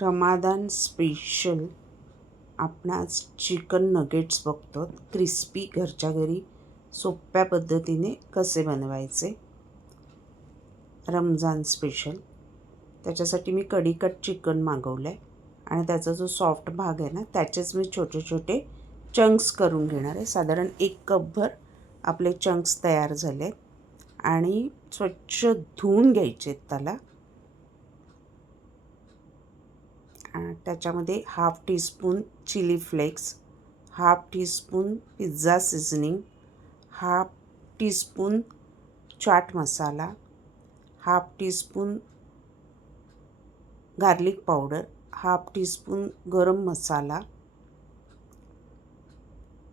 Ramadan special आपण आज chicken nuggets बघतो. क्रिस्पी घरच्या घरी सोप्या पद्धतीने कसे बनवायचे. रमजान स्पेशल त्याच्यासाठी मी कढी-कट चिकन मागवलं आहे आणि त्याचा जो सॉफ्ट भाग आहे ना त्याचेच मी छोटे छोटे चंक्स करून घेणार आहे. साधारण 1 कपभर आपले चंक्स तयार झाले आणि स्वच्छ धुवून घ्यायचे त्याला. त्याच्यामध्ये half teaspoon chilli flakes, half teaspoon pizza seasoning, half teaspoon chaat masala, half teaspoon garlic powder, half teaspoon garam masala,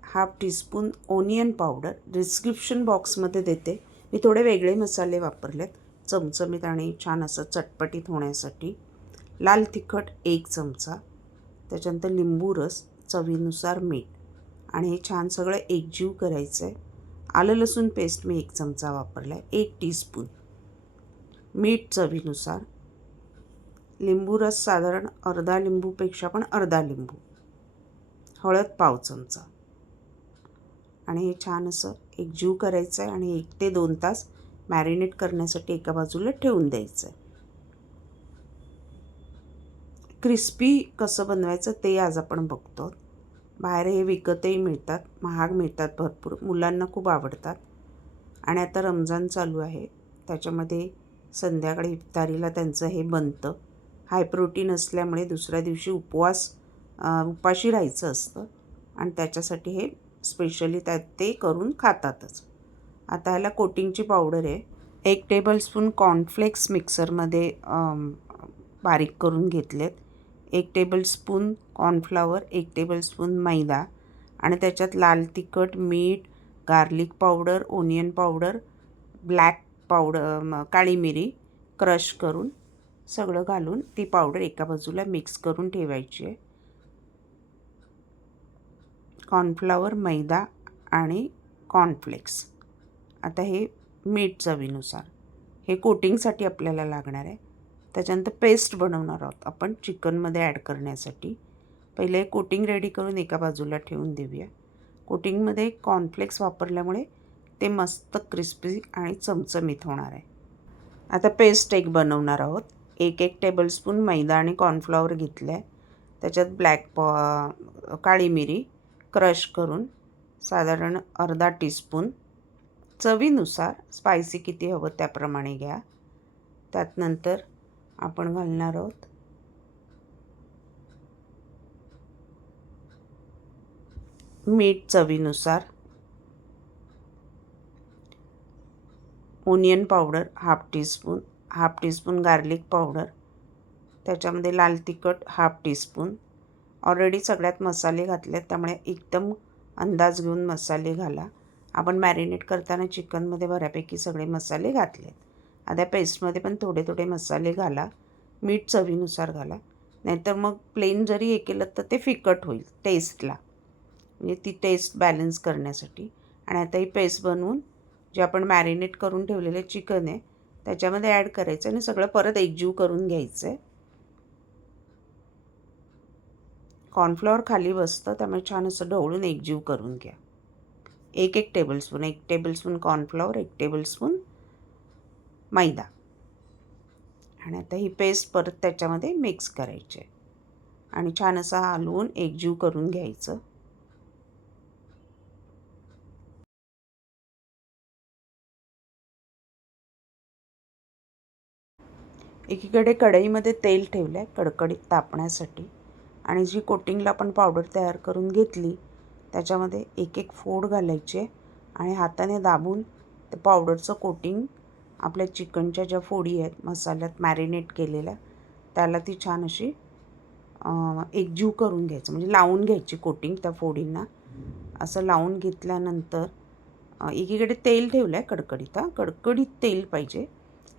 half teaspoon onion powder. Description बॉक्समध्ये देते. मी थोडे वेगळे मसाले वापरलेत चमचमीत आणि छान असं चटपटीत होण्यासाठी. लाल तिखट 1 चमचा, त्याच्यानंतर लिंबू रस, चवीनुसार मीठ आणि हे छान सगळं एकजीव करायचं आहे. आलं लसूण पेस्ट मी 1 चमचा वापरला आहे, 1 टीस्पून. मीठ चवीनुसार. लिंबू रस साधारण अर्धा लिंबूपेक्षा पण अर्धा लिंबू. हळद पाव चमचा आणि हे छान असं एकजीव करायचं आहे आणि 1 ते 2 तास मॅरिनेट करण्यासाठी एका बाजूला ठेवून द्यायचं आहे. क्रिस्पी कसं बनवायचं ते आज आपण बघतो. बाहेर हे विकतही मिळतात, महाग मिळतात भरपूर, मुलांना खूप आवडतात. आणि आता रमजान चालू आहे, त्याच्यामध्ये संध्याकाळी इफ्तारीला त्यांचं हे बनतं. हाय प्रोटीन असल्यामुळे दुसऱ्या दिवशी उपाशी राहायचं असतं आणि त्याच्यासाठी हे स्पेशली ते करून खातातच. आता ह्याला कोटिंगची पावडर आहे. 1 टेबलस्पून कॉर्नफ्लेक्स मिक्सरमध्ये बारीक करून घेतलेत. 1 टेबलस्पून कॉर्नफ्लॉवर, 1 टेबलस्पून मैदा आणि त्याच्यात लाल तिखट, मीठ, garlic powder, onion powder, black powder, काळी मिरी क्रश करून सगळं घालून ती पावडर एका बाजूला मिक्स करून ठेवायची आहे. कॉर्नफ्लॉवर, मैदा आणि कॉर्नफ्लेक्स. आता हे मीठ चवीनुसार. हे कोटिंगसाठी आपल्याला लागणार आहे. त्याच्यानंतर पेस्ट बनवणार आहोत आपण चिकनमध्ये ॲड करण्यासाठी. पहिले कोटिंग रेडी करून एका बाजूला ठेवून देऊया. कोटिंगमध्ये कॉर्नफ्लेक्स वापरल्यामुळे ते मस्त क्रिस्पी आणि चमचमीत होणार आहे. आता पेस्ट एक बनवणार आहोत. 1 टेबलस्पून मैदा आणि कॉर्नफ्लॉवर घेतलं आहे. त्याच्यात काळी मिरी क्रश करून साधारण अर्धा टीस्पून, चवीनुसार स्पायसी किती हवं त्याप्रमाणे घ्या. त्यात नंतर आपण घालणार आहोत मीठ चवीनुसार, onion powder half teaspoon garlic powder, त्याच्यामध्ये लाल तिखट हाफ टीस्पून. ऑलरेडी सगळ्यात मसाले घातलेत त्यामुळे एकदम अंदाज घेऊन मसाले घाला. आपण मॅरिनेट करताना चिकनमध्ये बऱ्यापैकी सगळे मसाले घातलेत. आता पेस्टमध्ये पण थोडे थोडे मसाले घाला. मीठ चवीनुसार घाला, नाहीतर मग प्लेन जरी हे केलं तर ते फिकट होईल टेस्टला, म्हणजे ती टेस्ट बॅलन्स करण्यासाठी. आणि आता ही पेस्ट बनवून जे आपण मॅरिनेट करून ठेवलेले चिकन आहे त्याच्यामध्ये ॲड करायचं आणि सगळं परत एकजीव करून घ्यायचं आहे. कॉर्नफ्लॉवर खाली बसतं त्यामुळे छान असं ढवळून एकजीव करून घ्या. 1 टेबलस्पून कॉर्नफ्लॉवर, 1 टेबलस्पून मैदा. आणि आता ही पेस्ट परत त्याच्यामध्ये मिक्स करायची आहे आणि छान असं हलवून एकजीव करून घ्यायचं. एकीकडे कढईमध्ये तेल ठेवलं आहे कडकडीत तापण्यासाठी आणि जी कोटिंगला आपण पावडर तयार करून घेतली त्याच्यामध्ये 1 फोड घालायची आहे आणि हाताने दाबून ते पावडरचं कोटिंग आपल्या चिकनच्या ज्या फोडी आहेत मसाल्यात मॅरिनेट केलेल्या त्याला ती छान अशी एकजीव करून घ्यायचं, म्हणजे लावून घ्यायची कोटिंग त्या फोडींना. असं लावून घेतल्यानंतर एकीकडे तेल ठेवलं आहे कडकडीत तेल पाहिजे.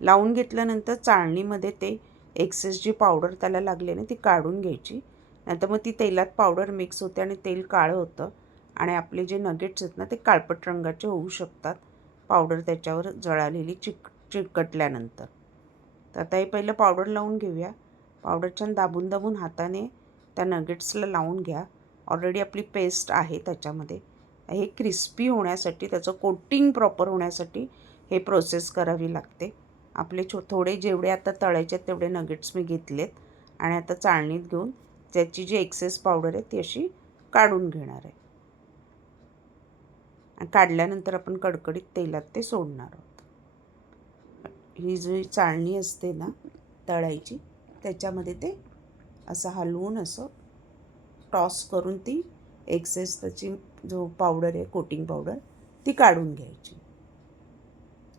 लावून घेतल्यानंतर चाळणीमध्ये ते एक्सेस जी पावडर त्याला लागली ना ती काढून घ्यायची, नाहीतर मग ती तेलात पावडर मिक्स होते आणि तेल काळं होतं आणि आपले जे नगेट्स आहेत ना ते काळपट रंगाचे होऊ शकतात पावडर त्याच्यावर जळालेली चिकटल्यानंतर. तर आता हे पहिलं पावडर लावून घेऊया. पावडर छान दाबून दाबून हाताने त्या नगेट्सला लावून घ्या. ऑलरेडी आपली पेस्ट आहे त्याच्यामध्ये. हे क्रिस्पी होण्यासाठी, त्याचं कोटिंग प्रॉपर होण्यासाठी हे प्रोसेस करावी लागते. आपले थोडे जेवढे आता तळायचे आहेत तेवढे नगेट्स मी घेतलेत आणि आता चाळणीत घेऊन त्याची जी एक्सेस पावडर आहे ती अशी काढून घेणार आहे. आणि काढल्यानंतर आपण कडकडीत तेलात ते सोडणार आहोत. ही जी चाळणी असते ना तळायची, त्याच्यामध्ये ते असं हलवून असं टॉस करून ती एक्सेस त्याची जो पावडर आहे कोटिंग पावडर ती काढून घ्यायची.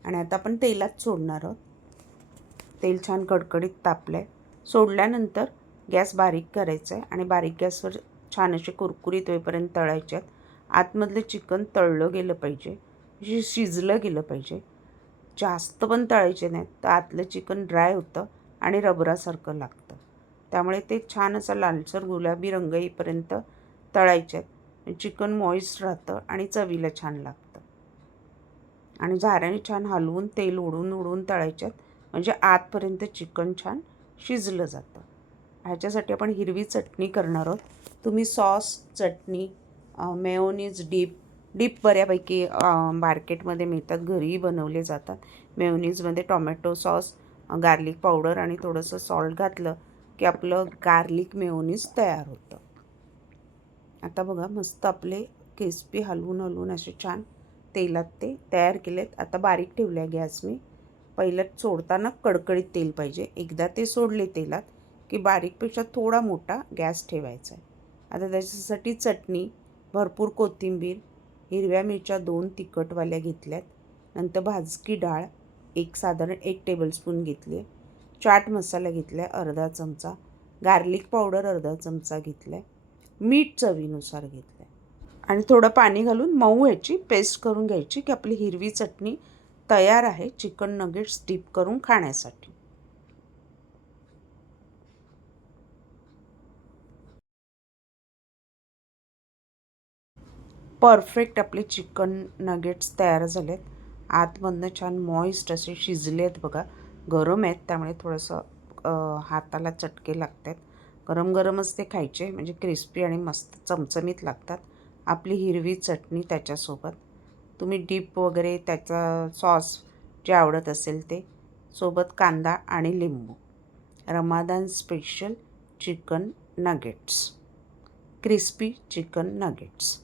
आणि आता आपण तेलात सोडणार आहोत. तेल छान कडकडीत तापलं आहे. सोडल्यानंतर गॅस बारीक करायचा आहे आणि बारीक गॅसवर छान असे कुरकुरीत होईपर्यंत तळायचे आहेत. आतमधलं चिकन तळलं गेलं पाहिजे, शिजलं गेलं पाहिजे. जास्त पण तळायचे नाहीत, तर आतलं चिकन ड्राय होतं आणि रबरासारखं लागतं. त्यामुळे ते छान असं लालसर गुलाबी रंग येईपर्यंत तळायचे आहेत. चिकन मॉइस्ट राहतं आणि चवीला छान लागतं. आणि झाऱ्याने छान हलवून तेल उडून उडून तळायचे आहेत, म्हणजे आतपर्यंत चिकन छान शिजलं जातं. ह्याच्यासाठी आपण हिरवी चटणी करणार आहोत. तुम्ही सॉस, चटणी, मेयोनीज डीप बऱ्यापैकी मार्केटमध्ये मिळतात, घरीही बनवले जातात. मेयोनीजमध्ये टॉमॅटो सॉस, गार्लिक पावडर आणि थोडंसं सॉल्ट घातलं की आपलं गार्लिक मेयोनीज तयार होतं. आता बघा मस्त आपले क्रिस्पी हलवून हलवून असे छान तेलात ते तयार केलेत. आता बारीक ठेवले आहे गॅस मी. पहिलं सोडताना कडकडीत तेल पाहिजे. एकदा ते सोडले तेलात की बारीकपेक्षा थोडा मोठा गॅस ठेवायचा आहे. आता त्याच्यासाठी चटणी, भरपूर कोथिंबीर, हिरव्या मिरच्या 2 तिखटवाल्या घेतल्यात. नंतर भाजकी डाळ साधारण 1 टेबलस्पून घेतली आहे. चाट मसाला घेतला आहे अर्धा चमचा. गार्लिक पावडर अर्धा चमचा घेतला आहे. मीठ चवीनुसार घेतलं आहे. आणि थोडं पाणी घालून मऊ ह्याची पेस्ट करून घ्यायची की आपली हिरवी चटणी तयार आहे चिकन नगेट्स डीप करून खाण्यासाठी. परफेक्ट आपले चिकन नगेट्स तयार झालेत. आतमधनं छान मॉइस्ट असे शिजले आहेत बघा. गरम आहेत त्यामुळे थोडंसं हाताला चटके लागत आहेत. गरम गरमच ते खायचे, म्हणजे क्रिस्पी आणि मस्त चमचमीत लागतात. आपली हिरवी चटणी त्याच्यासोबत, तुम्ही डीप वगैरे त्याचा सॉस जे आवडत असेल ते, सोबत कांदा आणि लिंबू. Ramadan special chicken nuggets, crispy chicken nuggets.